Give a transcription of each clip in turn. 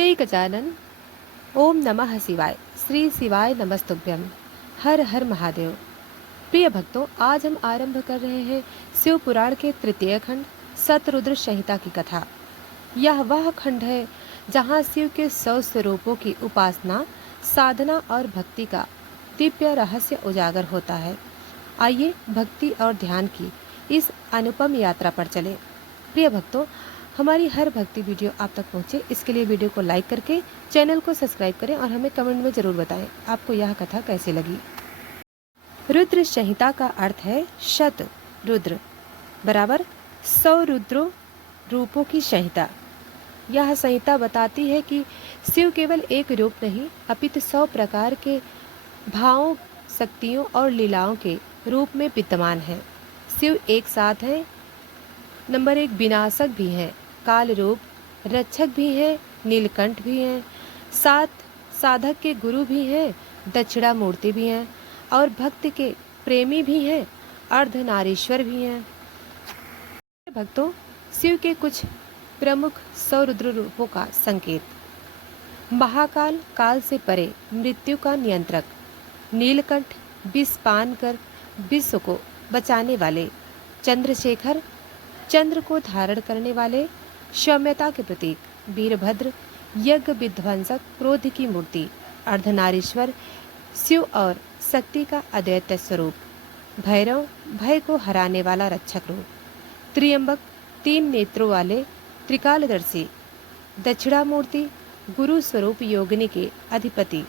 जय गजानन। ओम नमः शिवाय। श्री शिवाय नमस्तुभ्यम। हर हर महादेव। प्रिय भक्तों, आज हम आरंभ कर रहे हैं शिव पुराण के तृतीय खंड शतरुद्र संहिता की कथा। यह वह खंड है जहाँ शिव के 100 स्वरूपों की उपासना, साधना और भक्ति का दिव्य रहस्य उजागर होता है। आइए भक्ति और ध्यान की इस अनुपम यात्रा पर चले। प्रिय भक्तों, हमारी हर भक्ति वीडियो आप तक पहुंचे, इसके लिए वीडियो को लाइक करके चैनल को सब्सक्राइब करें और हमें कमेंट में जरूर बताएं आपको यह कथा कैसी लगी। रुद्र संहिता का अर्थ है शत रुद्र बराबर 100 रुद्रों रूपों की संहिता। यह संहिता बताती है कि शिव केवल एक रूप नहीं अपितु 100 प्रकार के भावों, शक्तियों और लीलाओं के रूप में विद्यमान है। शिव एक साथ है। नंबर 1 विनाशक भी हैं, काल रूप, रक्षक भी हैं, नीलकंठ भी हैं, साधक के गुरु भी हैं, दक्षिणा मूर्ति भी हैं और भक्त के प्रेमी भी हैं, अर्धनारीश्वर भी हैं। भक्तों, शिव के कुछ प्रमुख 100 रुद्र रूपों का संकेत। महाकाल, काल से परे मृत्यु का नियंत्रक। नीलकंठ, विष पान कर विश्व को बचाने वाले। चंद्रशेखर, चंद्र को धारण करने वाले, सौम्यता के प्रतीक। वीरभद्र, यज्ञ विध्वंसक, क्रोध की मूर्ति। अर्धनारीश्वर, शिव और शक्ति का अद्वैत स्वरूप। भैरव, भय को हराने वाला रक्षक रूप। त्र्यंबक, 3 नेत्रों वाले त्रिकालदर्शी। दक्षिणामूर्ति, गुरु स्वरूप योगिनी के अधिपति।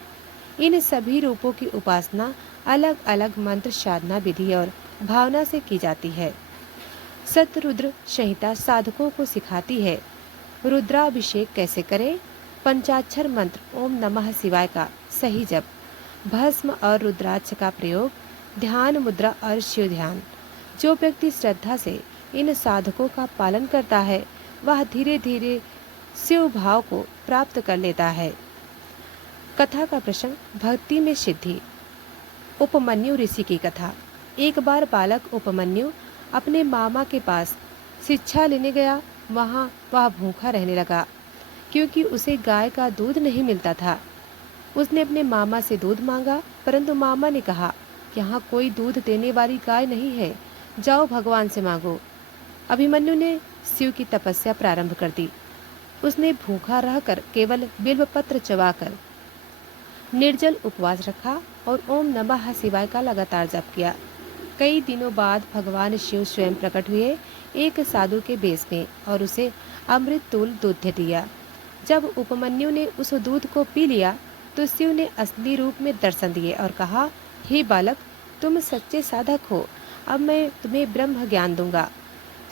इन सभी रूपों की उपासना अलग अलग मंत्र, साधना विधि और भावना से की जाती है। शतरुद्र संहिता साधकों को सिखाती है रुद्राभिषेक कैसे करें, पंचाक्षर मंत्र ओम नमः शिवाय का सही जप, भस्म और रुद्राक्ष का प्रयोग, ध्यान मुद्रा और शिव ध्यान। जो व्यक्ति श्रद्धा से इन साधकों का पालन करता है वह धीरे धीरे शिव भाव को प्राप्त कर लेता है। कथा का प्रसंग, भक्ति में सिद्धि। उपमन्यु ऋषि की कथा। एक बार बालक उपमन्यु अपने मामा के पास शिक्षा लेने गया। वहाँ वह भूखा रहने लगा क्योंकि उसे गाय का दूध नहीं मिलता था। उसने अपने मामा से दूध मांगा, परंतु मामा ने कहा, यहाँ कोई दूध देने वाली गाय नहीं है, जाओ भगवान से मांगो। अभिमन्यु ने शिव की तपस्या प्रारंभ कर दी। उसने भूखा रहकर केवल बिल्वपत्र चबाकर निर्जल उपवास रखा और ओम नमः शिवाय का लगातार जप किया। कई दिनों बाद भगवान शिव स्वयं प्रकट हुए एक साधु के वेश में और उसे अमृत तुल दूध दिया। जब उपमन्यु ने उस दूध को पी लिया तो शिव ने असली रूप में दर्शन दिए और कहा, हे बालक, तुम सच्चे साधक हो, अब मैं तुम्हें ब्रह्म ज्ञान दूंगा।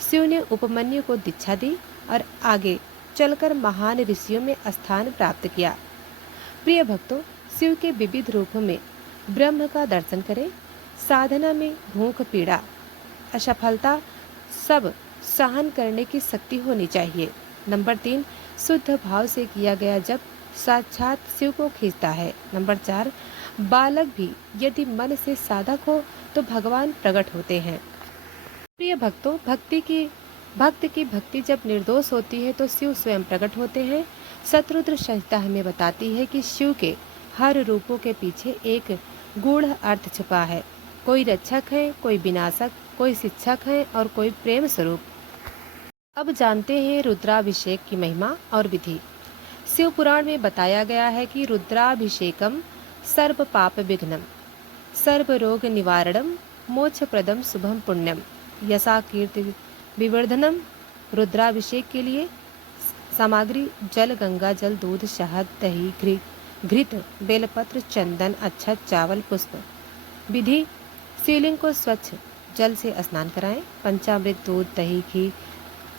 शिव ने उपमन्यु को दीक्षा दी और आगे चलकर महान ऋषियों में स्थान प्राप्त किया। प्रिय भक्तों, शिव के विविध रूपों में ब्रह्म का दर्शन करें। साधना में भूख, पीड़ा, असफलता सब सहन करने की शक्ति होनी चाहिए। नंबर 3 शुद्ध भाव से किया गया जप साक्षात शिव को खींचता है। नंबर 4 बालक भी यदि मन से साधक हो तो भगवान प्रकट होते हैं। प्रिय भक्तों, भक्त की भक्ति जब निर्दोष होती है तो शिव स्वयं प्रकट होते हैं। शतरुद्र संहिता हमें बताती है कि शिव के हर रूपों के पीछे एक गूढ़ अर्थ छिपा है। कोई रक्षक है, कोई विनाशक, कोई शिक्षक है और कोई प्रेम स्वरूप। अब जानते हैं रुद्राभिषेक की महिमा और विधि। शिव पुराण में बताया गया है कि रुद्राभिषेकम सर्व पाप विघ्नम, सर्व रोग निवारणम, मोक्ष प्रदम, शुभम पुण्यम, यशा कीर्ति विवर्धनम। रुद्राभिषेक के लिए सामग्री जल, गंगा जल, दूध, शहद, दही, घृत, बेलपत्र, चंदन, अक्षत, चावल, पुष्प। विधि, शिवलिंग को स्वच्छ जल से स्नान कराएं। पंचामृत, दूध, दही, घी,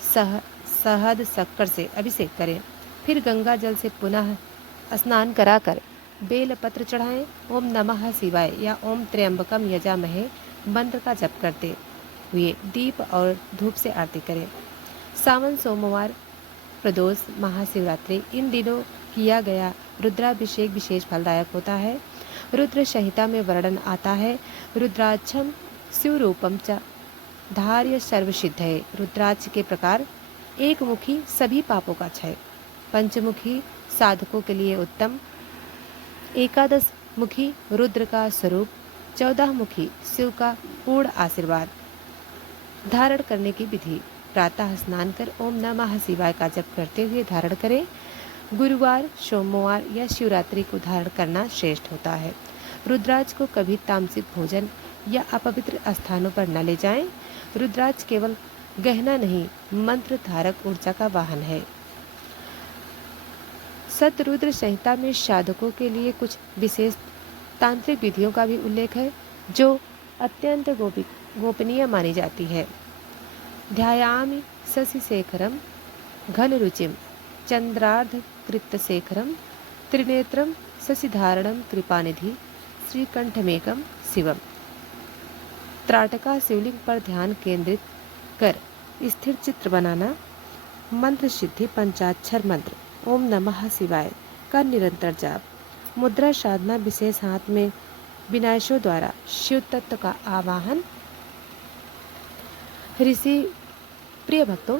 शहद, शक्कर से अभिषेक करें। फिर गंगा जल से पुनः स्नान कराकर बेलपत्र चढ़ाएं। ओम नमः शिवाय या ओम त्र्यंबकम यजामहे मंत्र का जप करते हुए दीप और धूप से आरती करें। सावन सोमवार, प्रदोष, महाशिवरात्रि इन दिनों किया गया रुद्राभिषेक विशेष फलदायक होता है। रुद्र संहिता में वर्णन आता है, रुद्राक्षम शिव रूपम च धार्य सर्वसिद्ध है। रुद्राक्ष के प्रकार, एक मुखी सभी पापों का क्षय, पंचमुखी साधकों के लिए उत्तम। एकादश मुखी रुद्र का स्वरूप, 14 मुखी शिव का पूर्ण आशीर्वाद धारण करने की विधि। प्रातः स्नान कर ओम नमः शिवाय का जप करते हुए धारण करें। गुरुवार, सोमवार या शिवरात्रि को धारण करना श्रेष्ठ होता है। रुद्राक्ष को कभी तामसिक भोजन या अपवित्र स्थानों पर न ले जाएं। रुद्राक्ष केवल गहना नहीं, मंत्र धारक ऊर्जा का वाहन है। सतरुद्र संहिता में साधकों के लिए कुछ विशेष तांत्रिक विधियों का भी उल्लेख है जो अत्यंत गोपनीय मानी जाती है। ध्यायामि शशिशेखरम घनरुचिम चंद्रार्ध कृतशेखरम त्रिनेत्रम शशिधारणम कृपानिधि श्रीकंठमेकम शिवम। त्राटका शिवलिंग पर ध्यान केंद्रित कर स्थिर चित्र बनाना। मंत्र सिद्धि पंचाक्षर मंत्र ओम नमः शिवाय का निरंतर जाप। मुद्रा साधना विशेष हाथ में विनाशों द्वारा शिव तत्व का आवाहन। ऋषि प्रिय भक्तों,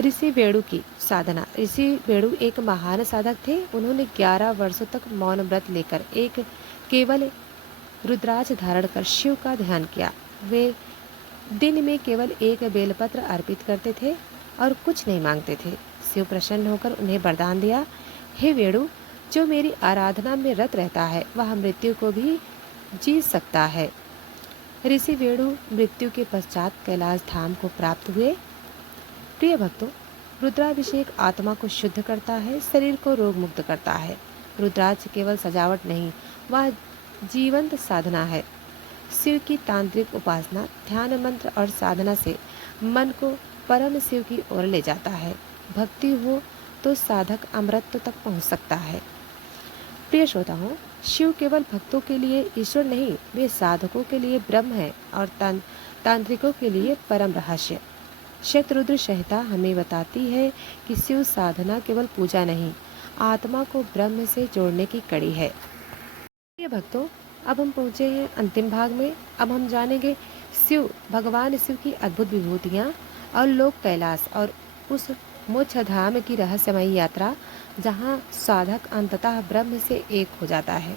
ऋषि वेणु की साधना। ऋषि वेणु एक महान साधक थे। उन्होंने 11 वर्षों तक मौन व्रत लेकर एक केवल रुद्राक्ष धारण कर शिव का ध्यान किया। वे दिन में केवल एक बेलपत्र अर्पित करते थे और कुछ नहीं मांगते थे। शिव प्रसन्न होकर उन्हें वरदान दिया, हे वेणु, जो मेरी आराधना में रत रहता है वह मृत्यु को भी जीत सकता है। ऋषि वेणु मृत्यु के पश्चात कैलाश धाम को प्राप्त हुए। प्रिय भक्तों, रुद्राभिषेक आत्मा को शुद्ध करता है, शरीर को रोग मुक्त करता है। रुद्राक्ष केवल सजावट नहीं, वह जीवंत साधना है। शिव की तांत्रिक उपासना, ध्यान, मंत्र और साधना से मन को परम शिव की ओर ले जाता है। भक्ति हो तो साधक अमृत तक पहुंच सकता है। प्रिय श्रोताओं, शिव केवल भक्तों के लिए ईश्वर नहीं, वे साधकों के लिए ब्रह्म है और तांत्रिकों के लिए परम रहस्य। शतरुद्र संहिता हमें बताती है कि शिव साधना केवल पूजा नहीं, आत्मा को ब्रह्म से जोड़ने की कड़ी है। प्रिय भक्तों, अब हम पहुँचे हैं अंतिम भाग में। अब हम जानेंगे भगवान शिव की अद्भुत विभूतियाँ और लोक कैलाश और उस मोक्ष धाम की रहस्यमयी यात्रा जहाँ साधक अंततः ब्रह्म से एक हो जाता है।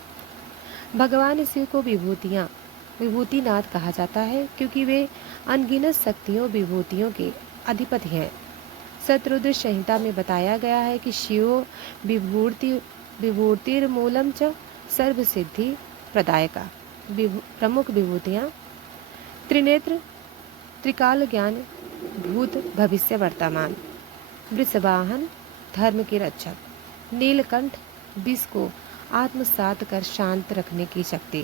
भगवान शिव को विभूतिनाथ कहा जाता है क्योंकि वे अनगिनत शक्तियों विभूतियों के अधिपति हैं। शतरुद्र संहिता में बताया गया है कि शिवो विभूतिर्मूलम च सर्व सिद्धि प्रदायका। प्रमुख विभूतियाँ त्रिनेत्र, त्रिकाल ज्ञान, भूत भविष्य वर्तमान। वृषवाहन, धर्म के रक्षक। नीलकंठ, विष को आत्मसात कर शांत रखने की शक्ति।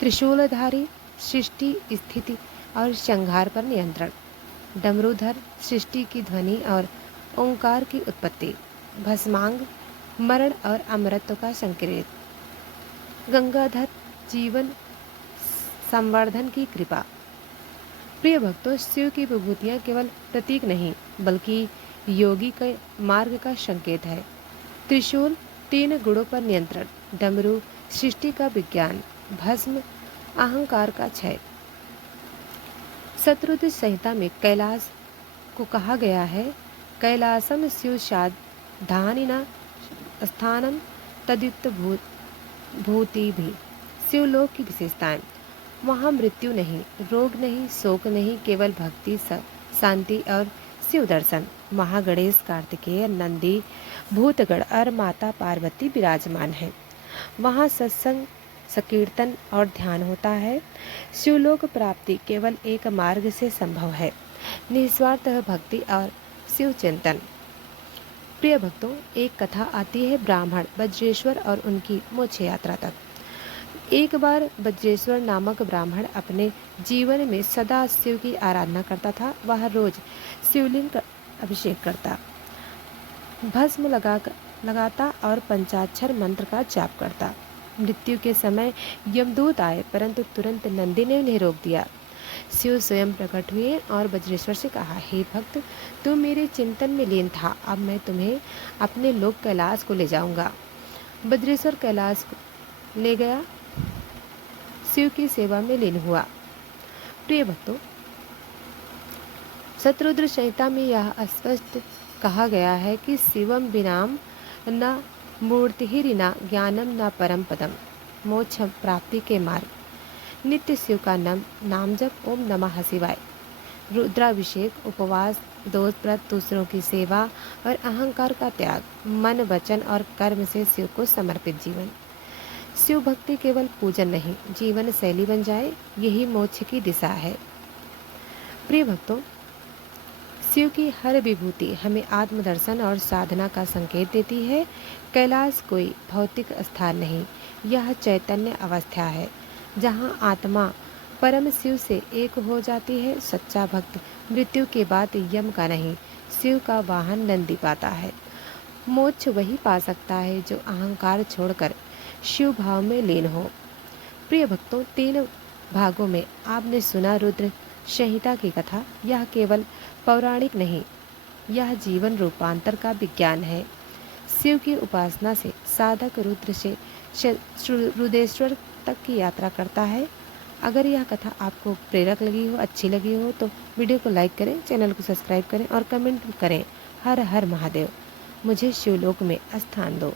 त्रिशूलधारी, सृष्टि, स्थिति और संहार पर नियंत्रण। डमरूधर, सृष्टि की ध्वनि और ओंकार की उत्पत्ति। भस्मांग, मरण और अमरत्व का संकेत। गंगाधर, जीवन संवर्धन की कृपा। प्रिय भक्तों, शिव की विभूतियाँ केवल प्रतीक नहीं बल्कि योगी के मार्ग का संकेत है। त्रिशूल, 3 गुणों पर नियंत्रण। डमरू, सृष्टि का विज्ञान। भस्म, अहंकार का क्षय। शतरुद्र संहिता में कैलाश को कहा गया है, कैलासम शिव साधानिना स्थानम तदित भूति भी। शिवलोक की विशेषताएं। वहाँ मृत्यु नहीं, रोग नहीं, शोक नहीं, केवल भक्ति, शांति और शिव दर्शन। वहाँ गणेश, कार्तिकेय, नंदी, भूतगण और माता पार्वती विराजमान हैं। वहाँ सत्संग, संकीर्तन और ध्यान होता है। शिवलोक प्राप्ति केवल एक मार्ग से संभव है, निस्वार्थ भक्ति और शिव चिंतन। प्रिय भक्तों, एक कथा आती है ब्राह्मण वज्रेश्वर और उनकी मोक्ष यात्रा तक। एक बार वज्रेश्वर नामक ब्राह्मण अपने जीवन में सदा शिव की आराधना करता था। वह रोज शिवलिंग का अभिषेक करता, भस्म लगाता और पंचाक्षर मंत्र का जाप करता। मृत्यु के समय यमदूत आए, परंतु तुरंत नंदी ने उन्हें रोक दिया। शिव स्वयं प्रकट हुए और वज्रेश्वर से कहा, हे भक्त, तू मेरे चिंतन में लीन था, अब मैं तुम्हें अपने लोक कैलाश को ले जाऊंगा। वज्रेश्वर कैलाश को ले गया, शिव की सेवा में लीन हुआ। प्रिय भक्तों, शतरुद्र संहिता में यह स्पष्ट कहा गया है कि शिवम विनाम न मूर्तिहिरिना ज्ञानम न परम पदम। मोक्ष प्राप्ति के मार्ग। नित्य शिव का नाम जप। ओम नमः शिवाय। रुद्राभिषेक, उपवास, दोष व्रत, दूसरों की सेवा और अहंकार का त्याग, मन वचन और कर्म से शिव को समर्पित जीवन। शिव भक्ति केवल पूजन नहीं, जीवन शैली बन जाए, यही मोक्ष की दिशा है। प्रिय भक्तों, शिव की हर विभूति हमें आत्मदर्शन और साधना का संकेत देती है। कैलाश कोई भौतिक स्थान नहीं, यह चैतन्य अवस्था है जहाँ आत्मा परम शिव से एक हो जाती है। सच्चा भक्त मृत्यु के बाद यम का नहीं, शिव का वाहन नंदी पाता है। मोक्ष वही पा सकता है जो अहंकार छोड़कर शिव भाव में लीन हो। प्रिय भक्तों, 3 भागों में आपने सुना रुद्र संहिता की कथा। यह केवल पौराणिक नहीं, यह जीवन रूपांतर का विज्ञान है। शिव की उपासना से साधक रुद्र से रुद्रेश्वर तक की यात्रा करता है। अगर यह कथा आपको प्रेरक लगी हो, अच्छी लगी हो, तो वीडियो को लाइक करें, चैनल को सब्सक्राइब करें और कमेंट करें, हर हर महादेव, मुझे शिवलोक में स्थान दो।